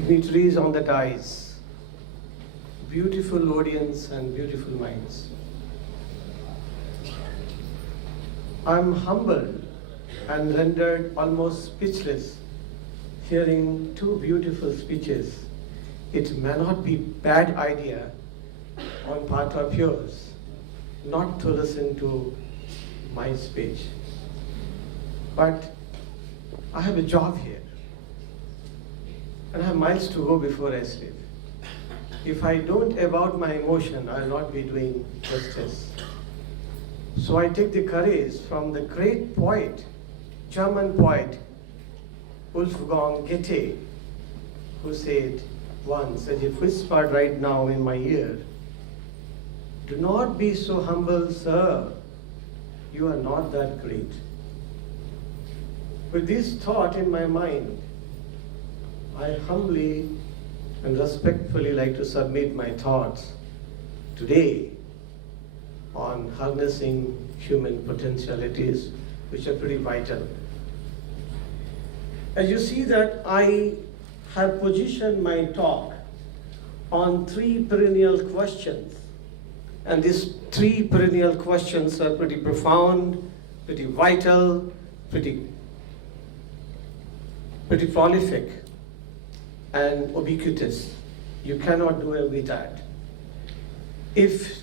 dignitaries on the dais, beautiful audience and beautiful minds. I'm humbled and rendered almost speechless hearing two beautiful speeches. It may not be bad idea on part of yours not to listen to my speech. But I have a job here and I have miles to go before I sleep. If I don't about my emotion, I'll not be doing justice. So I take the courage from the great poet, German poet, Wolfgang Goethe, who said once, as if whispered right now in my ear, "Do not be so humble, sir. You are not that great." With this thought in my mind, I humbly and respectfully like to submit my thoughts today on harnessing human potentialities, which are pretty vital. As you see that I have positioned my talk on three perennial questions. And these three perennial questions are pretty profound, pretty vital, pretty prolific and ubiquitous. You cannot do away with that. If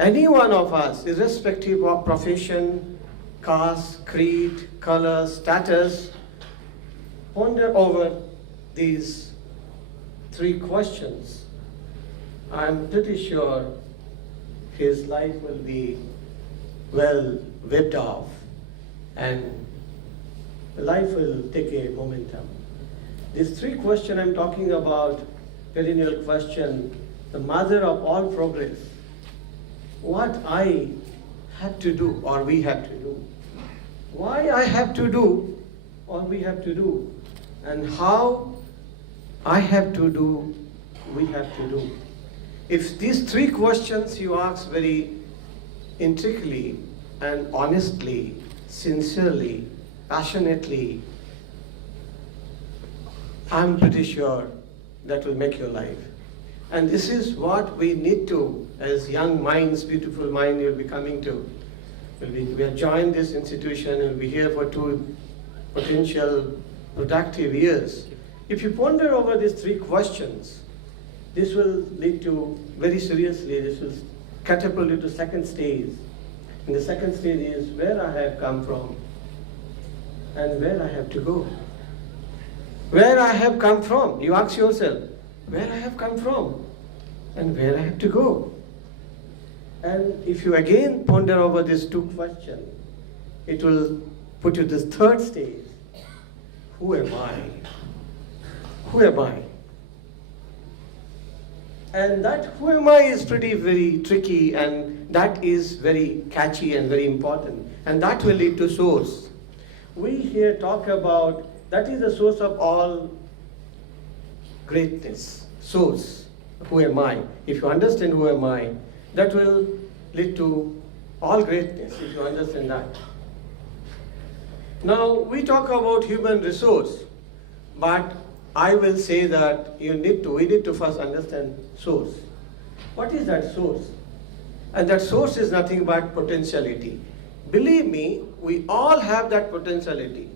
any one of us, irrespective of profession, caste, creed, color, status, ponder over these three questions, I'm pretty sure his life will be well whipped off and life will take a momentum. These three questions I'm talking about, perennial question, the mother of all progress. What I have to do or we have to do. Why I have to do or we have to do. And how I have to do, we have to do. If these three questions you ask very intricately and honestly, sincerely, passionately, I'm pretty sure that will make your life. And this is what we need to, as young minds, beautiful mind you'll be coming to. We have joined this institution and we'll be here for 2 potential productive years. If you ponder over these three questions, this will lead to, very seriously, this will catapult you to second stage. And the second stage is where I have come from and where I have to go. Where I have come from, you ask yourself, where I have come from and where I have to go. And if you again ponder over these two questions, it will put you to this third stage. Who am I? Who am I? And that who am I is pretty very tricky, and that is very catchy and very important. And that will lead to source. We here talk about that is the source of all greatness. Source. Who am I? If you understand who am I, that will lead to all greatness, if you understand that. Now, we talk about human resource, but I will say that we need to first understand source. What is that source? And that source is nothing but potentiality. Believe me, we all have that potentiality.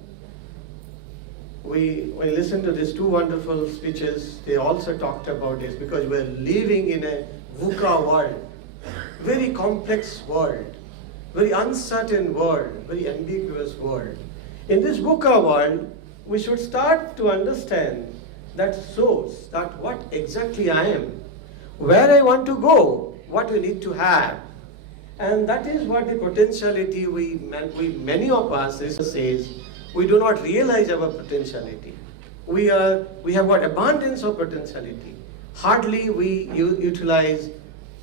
When we listened to these two wonderful speeches, they also talked about this because we're living in a VUCA world, very complex world, very uncertain world, very ambiguous world. In this VUCA world, we should start to understand that source, that what exactly I am, where I want to go, what we need to have. And that is what the potentiality many of us, this says, we do not realize our potentiality. We have got abundance of potentiality. Hardly we utilize,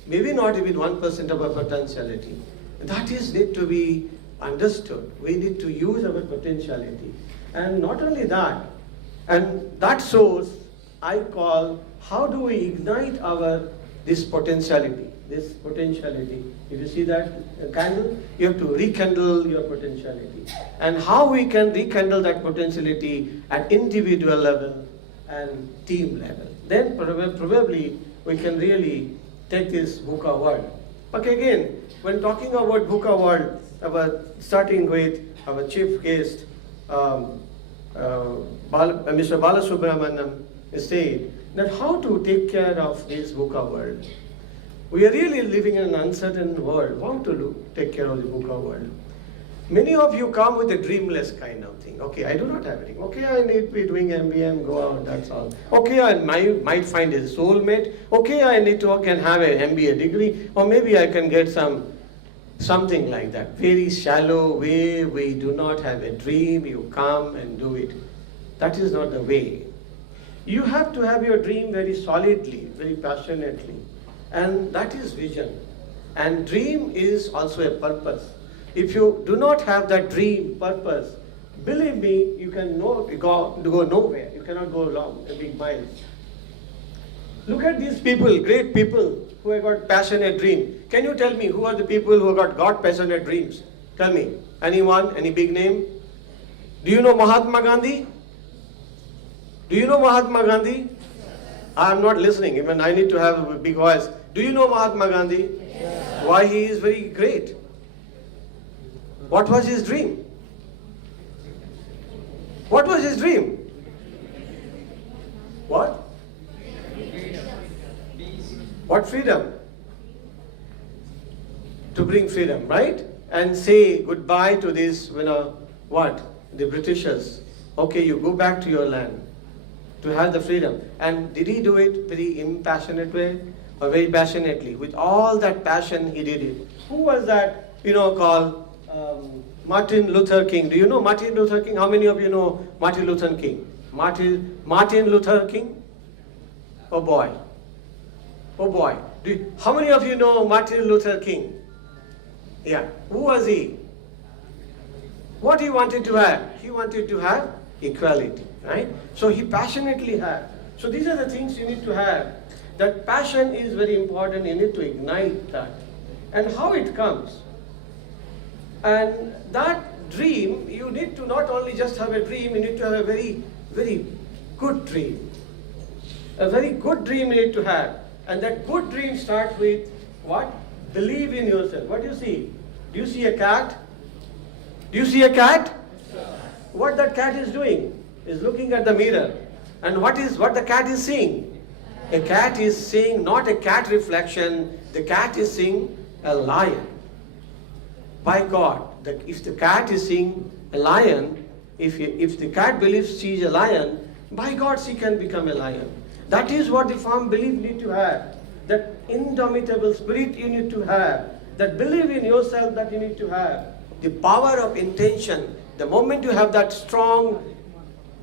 maybe not even 1% of our potentiality. That is need to be understood. We need to use our potentiality. And not only that, and that source I call, how do we ignite this potentiality? If you see that candle, you have to rekindle your potentiality. And how we can rekindle that potentiality at individual level, and team level. Then probably we can really take this VUCA world. But again, when talking about VUCA world, starting with our chief guest, Mr. Balasubramaniam said that how to take care of this VUCA world. We are really living in an uncertain world. How to take care of the VUCA world? Many of you come with a dreamless kind of thing. Okay, I do not have anything. Okay, I need to be doing MBA and go out, that's all. Okay, I might find a soulmate. Okay, I need to can have an MBA degree, or maybe I can get something like that. Very shallow way, we do not have a dream, you come and do it. That is not the way. You have to have your dream very solidly, very passionately. And that is vision. And dream is also a purpose. If you do not have that dream, purpose, believe me, you can go nowhere. You cannot go along a big mile. Look at these people, great people who have got passionate dream. Can you tell me who are the people who have got passionate dreams? Tell me. Anyone? Any big name? Do you know Mahatma Gandhi? Do you know Mahatma Gandhi? I am not listening. Even I need to have a big voice. Do you know Mahatma Gandhi? Yes. Why he is very great? What was his dream? What was his dream? What? What freedom? To bring freedom, right? And say goodbye to this, what? The Britishers. Okay, you go back to your land to have the freedom. And did he do it very impassionate way or very passionately? With all that passion, he did it. Who was that, called Martin Luther King? Do you know Martin Luther King? How many of you know Martin Luther King? Martin Luther King? Oh boy. Oh boy. How many of you know Martin Luther King? Yeah. Who was he? What he wanted to have? He wanted to have equality, right? So he passionately had. So these are the things you need to have. That passion is very important. You need to ignite that. And how it comes. And that dream, you need to not only just have a dream, you need to have a very, very good dream. A very good dream you need to have. And that good dream starts with what? Believe in yourself. What do you see? Do you see a cat? Do you see a cat? What that cat is doing is looking at the mirror. And what the cat is seeing? A cat is seeing not a cat reflection, the cat is seeing a lion. By God, if the cat is seeing a lion, if the cat believes she is a lion, by God she can become a lion. That is what the firm belief need to have. That indomitable spirit you need to have. That belief in yourself that you need to have. The power of intention. The moment you have that strong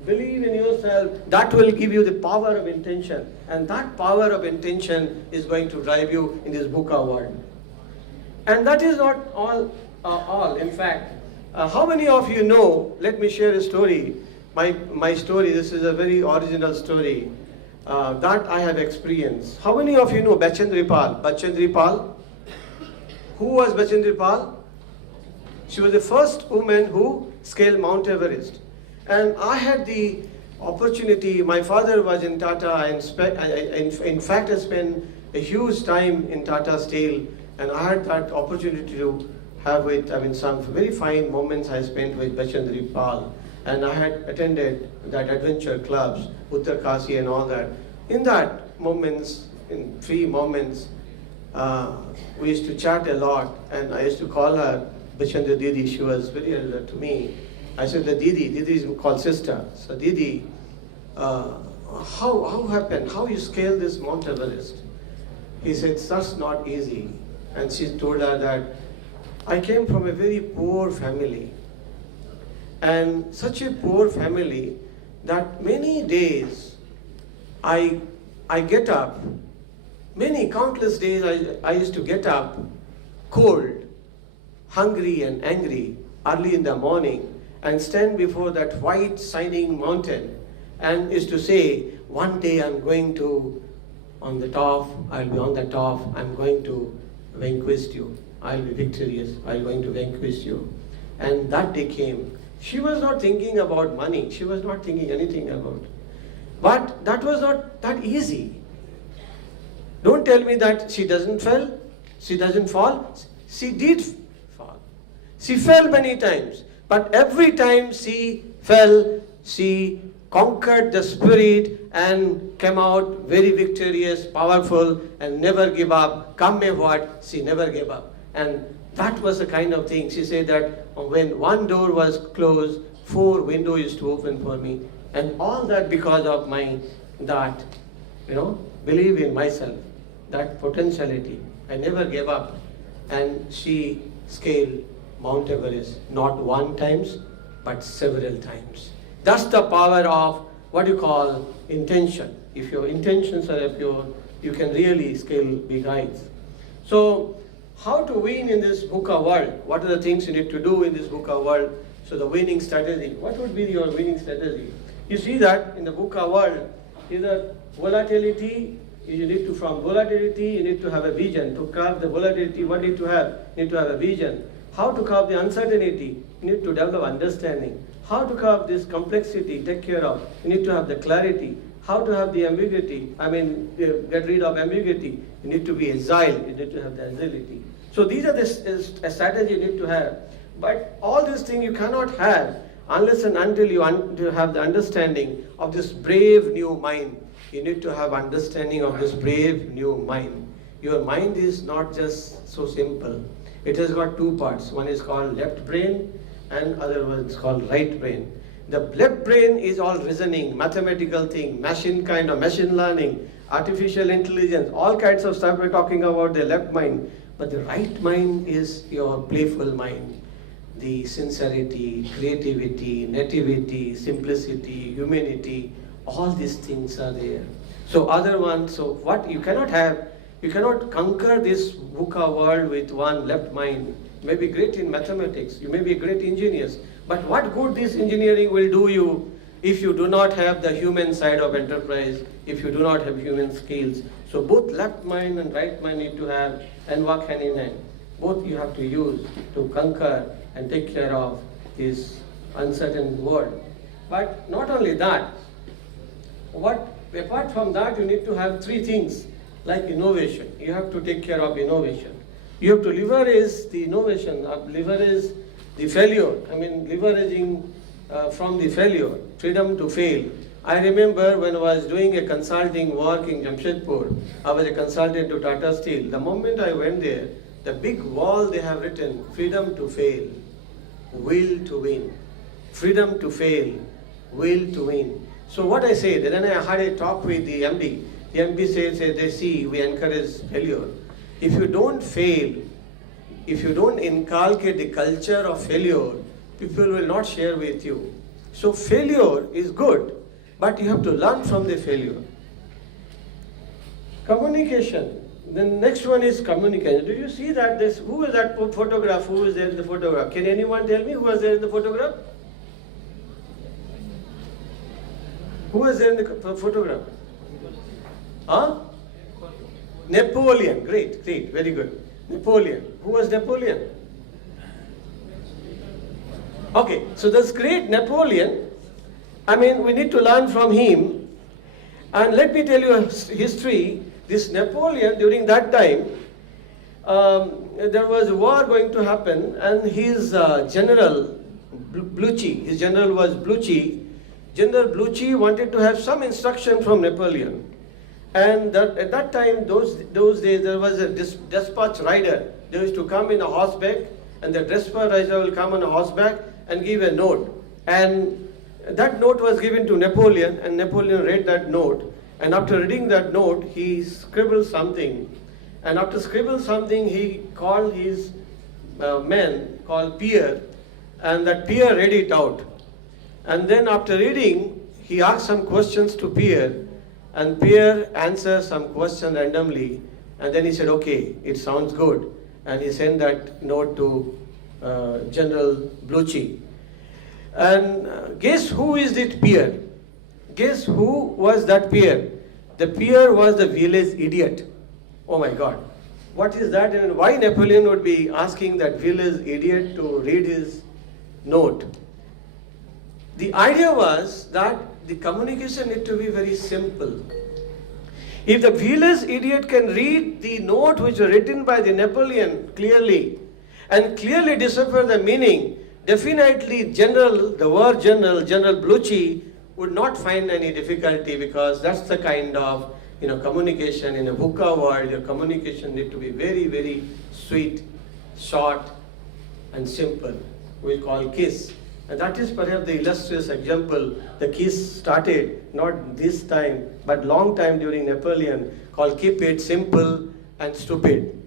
belief in yourself, that will give you the power of intention. And that power of intention is going to drive you in this VUCA world. And that is not all. In fact, how many of you know, let me share a story. My story, this is a very original story that I have experienced. How many of you know Bachendri Pal? Bachendri Pal? Who was Bachendri Pal? She was the first woman who scaled Mount Everest. And I had the opportunity, my father was in Tata, in fact I spent a huge time in Tata Steel, and I had that opportunity to have some very fine moments I spent with Bachendri Pal. And I had attended that adventure clubs, Uttarkasi and all that. In that moments, in free moments, we used to chat a lot, and I used to call her Bachendri Didi. She was very elder to me. I said, Didi is called sister. So Didi, how happened? How you scale this Mount Everest? He said, that's not easy. And she told her that I came from a very poor family. And such a poor family that many days I get up, countless days I used to get up cold, hungry and angry early in the morning and stand before that white shining mountain and is to say, one day I'm going to, on the top, I'll be on the top, I'm going to vanquish you. I'll be victorious, I'm going to vanquish you. And that day came. She was not thinking about money. She was not thinking anything about. But that was not that easy. Don't tell me that she doesn't fall. She doesn't fall. She did fall. She fell many times. But every time she fell, she conquered the spirit and came out very victorious, powerful, and never give up. Come may what, she never gave up. And that was the kind of thing. She said that when one door was closed, 4 windows used to open for me. And all that because of that, believe in myself, that potentiality. I never gave up. And she scaled Mount Everest, not one times, but several times. That's the power of what you call intention. If your intentions are pure, you can really scale big heights. So, how to win in this VUCA world? What are the things you need to do in this VUCA world? So the winning strategy. What would be your winning strategy? You see that in the VUCA world, either volatility, from volatility, you need to have a vision. To curb the volatility, what do you need to have? You need to have a vision. How to curb the uncertainty? You need to develop understanding. How to curb this complexity, take care of? You need to have the clarity. How to have the ambiguity? Get rid of ambiguity. You need to be agile. You need to have the agility. So these are the strategy you need to have. But all these things you cannot have unless and until you have the understanding of this brave new mind. You need to have understanding of this brave new mind. Your mind is not just so simple. It has got 2 parts. One is called left brain and other one is called right brain. The left brain is all reasoning, mathematical thing, machine learning, artificial intelligence, all kinds of stuff we're talking about the left mind. But the right mind is your playful mind. The sincerity, creativity, nativity, simplicity, humanity, all these things are there. So what you cannot have, you cannot conquer this VUCA world with one left mind. You may be great in mathematics, you may be great engineers, but what good this engineering will do you if you do not have the human side of enterprise, if you do not have human skills. So both left mind and right mind need to have and work hand in hand. Both you have to use to conquer and take care of this uncertain world. But not only that, apart from that, you need to have 3 things like innovation. You have to take care of innovation. You have to leverage the innovation, leverage the failure. Leveraging from the failure, freedom to fail. I remember when I was doing a consulting work in Jamshedpur, I was a consultant to Tata Steel. The moment I went there, the big wall they have written, freedom to fail, will to win. Freedom to fail, will to win. So what I said, then I had a talk with the MD. The MD says, we encourage failure. If you don't fail, if you don't inculcate the culture of failure, people will not share with you. So failure is good, but you have to learn from the failure. Communication. The next one is communication. Did you see that who is that photograph? Who is there in the photograph? Can anyone tell me who was there in the photograph? Who was there in the photograph? Huh? Napoleon. Great, very good. Napoleon. Who was Napoleon? Okay, so this great Napoleon, we need to learn from him. And let me tell you a history. This Napoleon, during that time, there was a war going to happen, and his general, Bluchy, his general was Bluchy. General Bluchy wanted to have some instruction from Napoleon. And at that time, those days, there was a dispatch rider. They used to come in a horseback, and the dispatch rider will come on a horseback and give a note. And that note was given to Napoleon, and Napoleon read that note. And after reading that note, he scribbled something. And after scribbling something, he called his men, called Pierre, and that Pierre read it out. And then after reading, he asked some questions to Pierre, and Pierre answered some question randomly. And then he said, okay, it sounds good. And he sent that note to General Bluchy. And guess who is it, Pierre? Guess who was that Pierre? The Pierre was the village idiot. Oh my God. What is that, and why Napoleon would be asking that village idiot to read his note? The idea was that the communication need to be very simple. If the wheelless idiot can read the note which was written by the Napoleon clearly and clearly decipher the meaning, definitely the word General Bluchy would not find any difficulty, because that's the kind of communication in a VUCA world. Your communication need to be very, very sweet, short, and simple. We call KISS. And that is perhaps the illustrious example. The KISS started not this time, but long time during Napoleon, called keep it simple and stupid,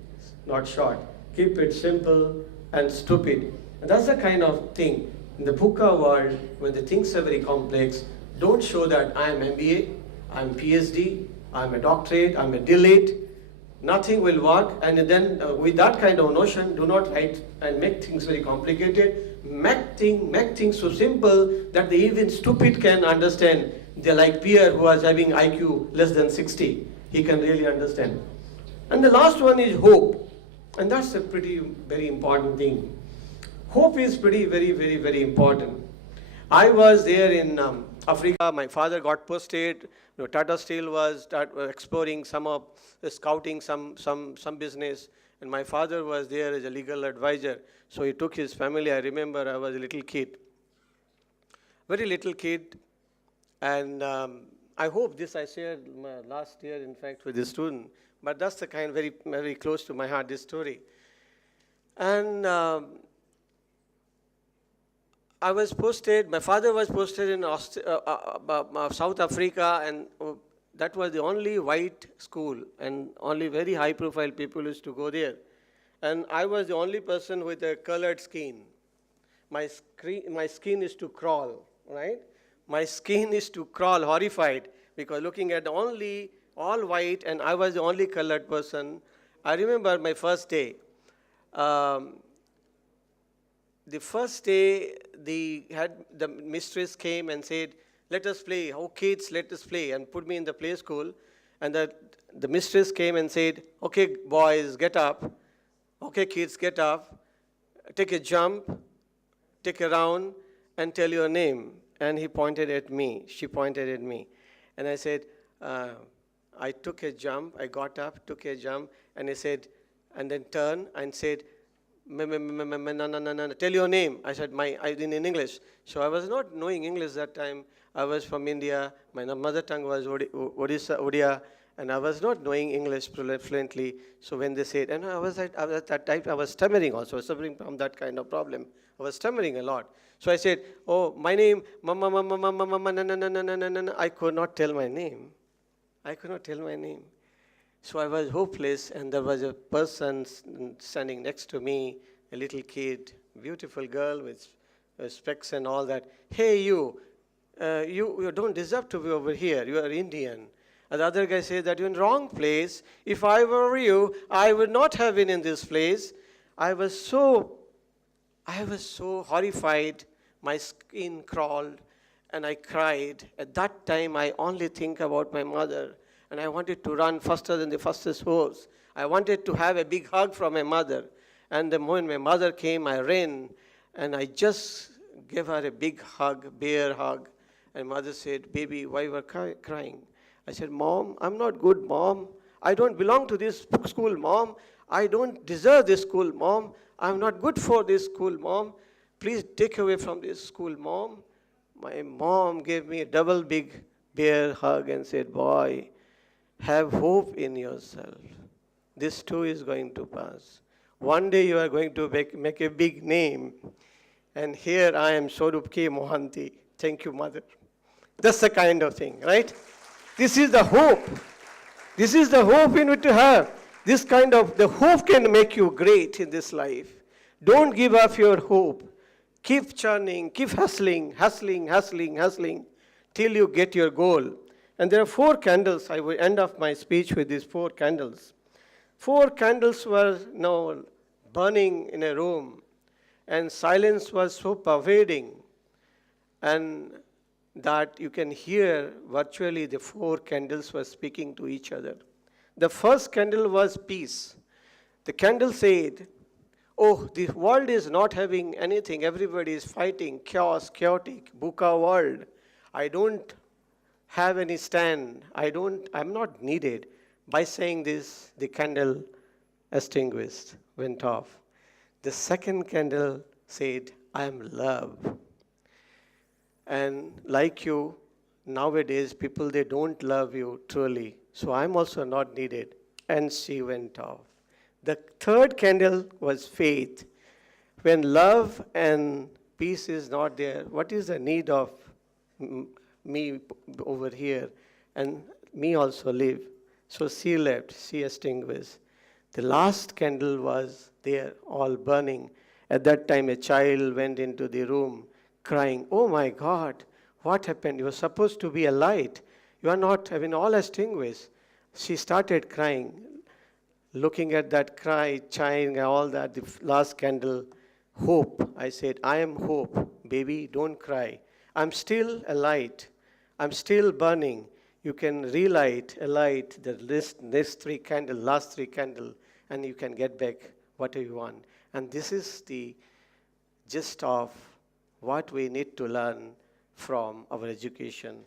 not short. Keep it simple and stupid. And that's the kind of thing. In the VUCA world, when the things are very complex, don't show that I am MBA, I am PhD, I am a doctorate, I am a DLit. Nothing will work. And then with that kind of notion, do not write and make things very complicated. Make things so simple that the even stupid can understand. They're like Pierre, who was having IQ less than 60. He can really understand. And the last one is hope. And that's a very important thing. Hope is very, very important. I was there in Africa. My father got posted. Tata Steel was exploring scouting some business. And my father was there as a legal advisor. So he took his family. I remember I was a little kid. Very little kid. And I hope this I shared last year, in fact, with the student. But that's the kind, very, very close to my heart, this story. And I was posted, my father was posted in South Africa, and that was the only white school, and only very high-profile people used to go there. And I was the only person with a colored skin. My skin is to crawl, right? My skin is to crawl, horrified, because looking at only all white, and I was the only colored person. I remember my first day. The first day, the mistress came and said, let us play. Oh, kids, let us play, and put me in the play school. And the mistress came and said, okay, boys, get up. Okay, kids, get up. Take a jump, take a round, and tell your name. And he pointed at me. She pointed at me. And I said, I took a jump. I got up, took a jump, and he said, and then turned and said, tell your name. I said, in English. So I was not knowing English that time. I was from India. My mother tongue was Odia, and I was not knowing English fluently. So when they said, and at that time, I was stammering also, suffering from that kind of problem. I was stammering a lot. So I said, oh, my name, mama, I could not tell my name. I could not tell my name. So I was hopeless, and there was a person standing next to me, a little kid, beautiful girl with specs and all that. Hey, you don't deserve to be over here. You are Indian. And the other guy said that you're in the wrong place. If I were you, I would not have been in this place. I was so horrified. My skin crawled, and I cried. At that time, I only think about my mother. And I wanted to run faster than the fastest horse. I wanted to have a big hug from my mother. And the moment my mother came, I ran, and I just gave her a big hug, bear hug. And mother said, baby, why you are crying? I said, Mom, I'm not good, Mom. I don't belong to this school, Mom. I don't deserve this school, Mom. I'm not good for this school, Mom. Please take away from this school, Mom. My mom gave me a double big bear hug and said, boy, have hope in yourself. This too is going to pass. One day you are going to make a big name. And here I am, Swarup K. Mohanty. Thank you, Mother. That's the kind of thing, right? This is the hope. This is the hope in which to have. This kind of, the hope can make you great in this life. Don't give up your hope. Keep churning, keep hustling, till you get your goal. And there are 4 candles. I will end off my speech with these 4 candles. 4 candles were now burning in a room, and silence was so pervading, and that you can hear virtually the 4 candles were speaking to each other. The first candle was peace. The candle said, oh, the world is not having anything. Everybody is fighting, chaos, chaotic, VUCA world. I don't have any stand. I'm not needed. By saying this, the candle extinguished, went off. The second candle said, I am love. And like you, nowadays people, they don't love you truly. So I'm also not needed. And she went off. The third candle was faith. When love and peace is not there, what is the need of me over here? And me also live. So she left, she extinguished. The last candle was there, all burning. At that time, a child went into the room crying, oh my God, what happened? You were supposed to be a light. You are not, I mean, all extinguished. She started crying, looking at that cry, crying, all that, the last candle, hope. I said, I am hope. Baby, don't cry. I'm still a light. I'm still burning. You can relight a light, the next three candle, last three candle, and you can get back whatever you want. And this is the gist of what we need to learn from our education.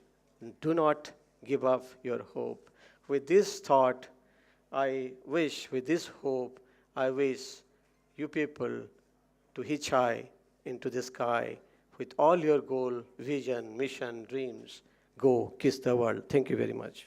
Do not give up your hope. With this thought, with this hope, I wish you people to hitch high into the sky with all your goal, vision, mission, dreams. Go kiss the world. Thank you very much.